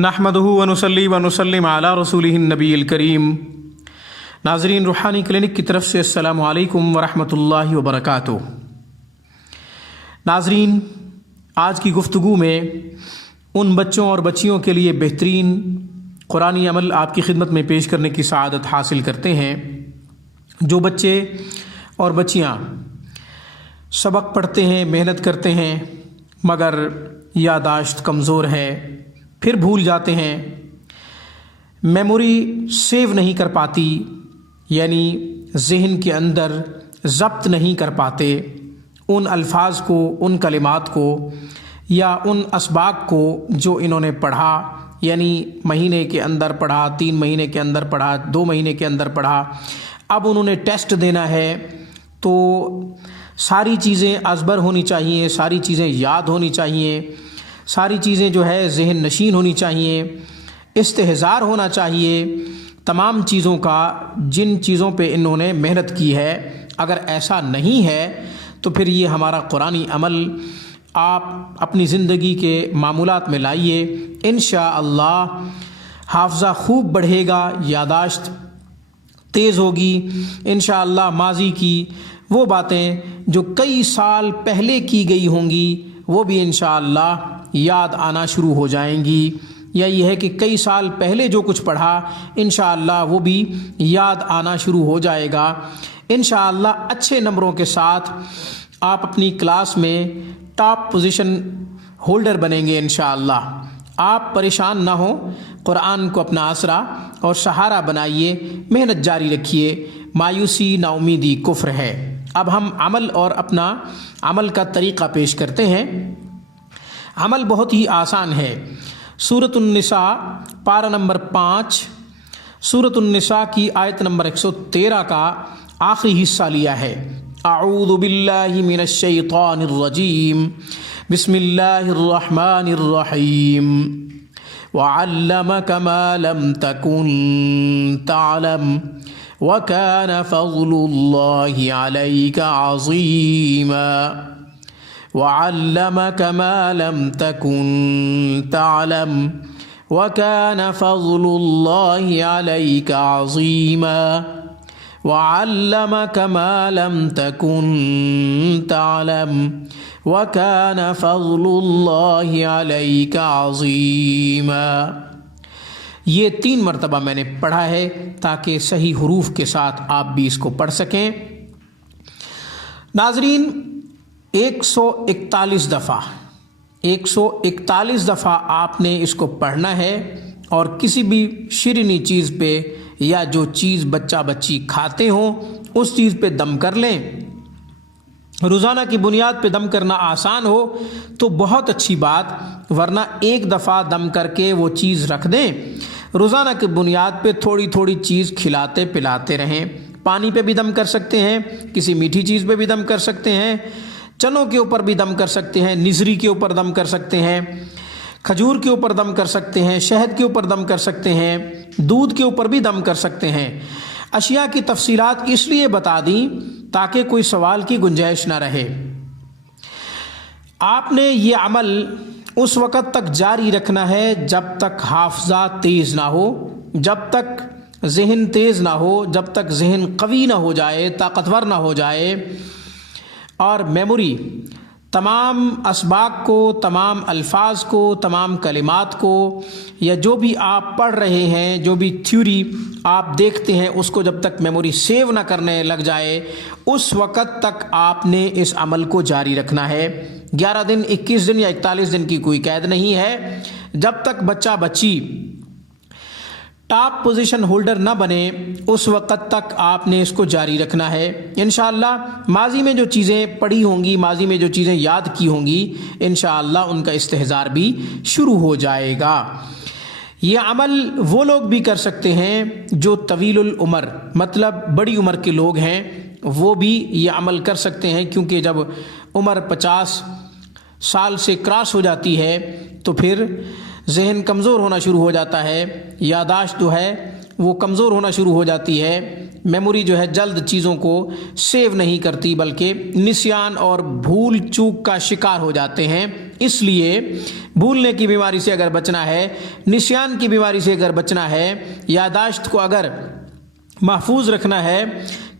नहमदुहु व नुसल्ली व नुसल्लिम अला रसूलिहिन नबील करीम। नाज़रीन, रूहानी क्लिनिक की तरफ से अस्सलामु अलैकुम व रहमतुल्लाहि व बरकातुहू। नाज़रीन, आज की गुफ्तगू में उन बच्चों और बच्चियों के लिए बेहतरीन कुरानी अमल आपकी खिदमत में पेश करने की सआदत हासिल करते हैं जो बच्चे और बच्चियाँ सबक पढ़ते हैं, मेहनत करते हैं, मगर यादाश्त कमज़ोर है, फिर भूल जाते हैं, मेमोरी सेव नहीं कर पाती, यानी ज़हन के अंदर ज़ब्त नहीं कर पाते उन अल्फाज को, उन कलिमात को या उन असबाक को जो इन्होंने पढ़ा, यानी महीने के अंदर पढ़ा, 3 महीने के अंदर पढ़ा, 2 महीने के अंदर पढ़ा। अब उन्होंने टेस्ट देना है तो सारी चीज़ें अज़बर होनी चाहिए, सारी चीज़ें याद होनी चाहिए, सारी चीज़ें जो है ज़हन नशीन होनी चाहिए, इस्तेहज़ार होना चाहिए तमाम चीज़ों का जिन चीज़ों पे इन्होंने मेहनत की है। अगर ऐसा नहीं है तो फिर ये हमारा कुरानी अमल आप अपनी ज़िंदगी के मामूलात में लाइए, इंशाअल्लाह हाफ़ज़ा खूब बढ़ेगा, यादाश्त तेज़ होगी। इंशाअल्लाह माजी की वो बातें जो कई साल पहले की गई होंगी वो भी इंशाअल्लाह याद आना शुरू हो जाएंगी, या ये है कि कई साल पहले जो कुछ पढ़ा इंशाअल्लाह वो भी याद आना शुरू हो जाएगा। इंशाअल्लाह अच्छे नंबरों के साथ आप अपनी क्लास में टॉप पोजीशन होल्डर बनेंगे इंशाअल्लाह। आप परेशान ना हो, कुरान को अपना आसरा और सहारा बनाइए, मेहनत जारी रखिए, मायूसी नाउमीदी कुफ्र है। अब हम अमल और अपना अमल का तरीक़ा पेश करते हैं। अमल बहुत ही आसान है। सूरतुन निसा पारा नंबर 5, सूरतुन निसा की आयत नंबर 113 का आखिरी हिस्सा लिया है। अऊज़ु बिल्लाहि मिनश शैतानिर रजीम, बिस्मिल्लाहिर रहमानिर रहीम। वअल्लमक मा लम तकुन तअलम व कान फ़ज़्लुल्लाहि अलैका अज़ीमा। वअल्लमक मा लम तकुन तअलम व कान फ़ज़्लुल्लाहि अलैका अज़ीमा। वअल्लमक मा लम तकुन तअलम व कान फ़ज़्लुल्लाहि अलैका अज़ीमा। ये 3 मरतबा मैंने पढ़ा है ताकि सही हुरूफ के साथ आप भी इसको पढ़ सकें। नाज़रीन, 141 दफ़ा आपने इसको पढ़ना है और किसी भी शीरीनी चीज़ पे या जो चीज़ बच्चा बच्ची खाते हो उस चीज़ पे दम कर लें। रोज़ाना की बुनियाद पे दम करना आसान हो तो बहुत अच्छी बात, वरना एक दफ़ा दम करके वो चीज़ रख दें। रोज़ाना की बुनियाद पे थोड़ी थोड़ी चीज़ खिलाते पिलाते रहें। पानी पे भी दम कर सकते हैं, किसी मीठी चीज़ पे भी दम कर सकते हैं, चनों के ऊपर भी दम कर सकते हैं, निजरी के ऊपर दम कर सकते हैं, खजूर के ऊपर दम कर सकते हैं, शहद के ऊपर दम कर सकते हैं, दूध के ऊपर भी दम कर सकते हैं। अशिया की तफसीलात इसलिए बता दी ताकि कोई सवाल की गुंजाइश ना रहे। आपने ये अमल उस वक़्त तक जारी रखना है जब तक हाफ़ज़ा तेज़ ना हो, जब तक ज़हन तेज़ ना हो, जब तक ज़हन कवी ना हो जाए, ताकतवर ना हो जाए और मेमोरी तमाम असबाक को, तमाम अल्फाज को, तमाम कलिमात को या जो भी आप पढ़ रहे हैं, जो भी थ्योरी आप देखते हैं उसको जब तक मेमोरी सेव ना करने लग जाए उस वक़्त तक आपने इस अमल को जारी रखना है। 11 दिन, 21 दिन या 41 दिन की कोई कैद नहीं है। जब तक बच्चा बच्ची टॉप पोजीशन होल्डर ना बने उस वक़्त तक आपने इसको जारी रखना है। इंशाअल्लाह माजी में जो चीज़ें पढ़ी होंगी, माजी में जो चीज़ें याद की होंगी, इंशाअल्लाह उनका इस्तेहज़ार भी शुरू हो जाएगा। ये अमल वो लोग भी कर सकते हैं जो तवीलुल उम्र, मतलब बड़ी उम्र के लोग हैं, वो भी ये अमल कर सकते हैं, क्योंकि जब उम्र 50 साल से क्रॉस हो जाती है तो फिर ज़हन कमज़ोर होना शुरू हो जाता है, यादाश्त जो है वो कमज़ोर होना शुरू हो जाती है। मेमोरी जो है जल्द चीज़ों को सेव नहीं करती, बल्कि निस्यान और भूल चूक का शिकार हो जाते हैं। इसलिए भूलने की बीमारी से अगर बचना है, निस्यान की बीमारी से अगर बचना है, यादाश्त को अगर महफूज रखना है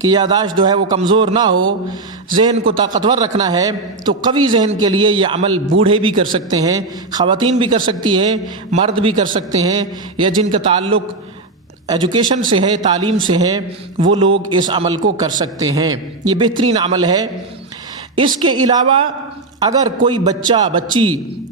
कि यादाश्त जो है वो कमज़ोर ना हो, ज़हन को ताकतवर रखना है, तो कवी ज़हन के लिए ये अमल बूढ़े भी कर सकते हैं, ख़वातीन भी कर सकती हैं, मर्द भी कर सकते हैं, या जिनका ताल्लुक़ एजुकेशन से है, तालीम से है, वो लोग इस अमल को कर सकते हैं। ये बेहतरीन अमल है। इसके अलावा अगर कोई बच्चा बच्ची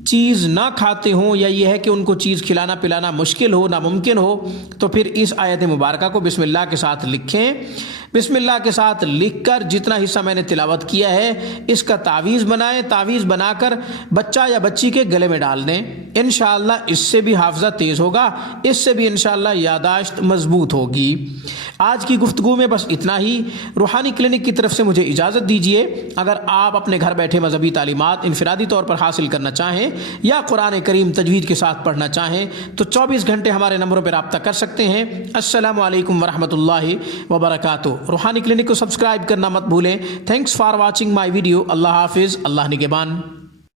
चीज़ ना खाते हों, या ये है कि उनको चीज़ खिलाना पिलाना मुश्किल हो, नामुमकिन हो, तो फिर इस आयत मुबारका को बिस्मिल्लाह के साथ लिखें। बिस्मिल्लाह के साथ लिखकर जितना हिस्सा मैंने तिलावत किया है इसका तावीज़ बनाएं। तावीज़ बनाकर बच्चा या बच्ची के गले में डाल दें। इंशाअल्लाह इससे भी हाफ़ज़ा तेज़ होगा, इससे भी इंशाअल्लाह यादाश्त मजबूत होगी। आज की गुफ्तगू में बस इतना ही। रूहानी क्लिनिक की तरफ से मुझे इजाज़त दीजिए। अगर आप अपने घर बैठे मजहबी तालीमात इनफरादी तौर पर हासिल करना चाहें या कुरान करीम तजवीद के साथ पढ़ना चाहें तो 24 घंटे हमारे नंबरों पर रब्ता कर सकते हैं। अस्सलामु अलैकुम वरहमतुल्लाहि वबरकातुहू। रूहानी क्लिनिक को सब्सक्राइब करना मत भूलें। Thanks for watching my video. Allah हाफिज़। अल्लाह निगहबान।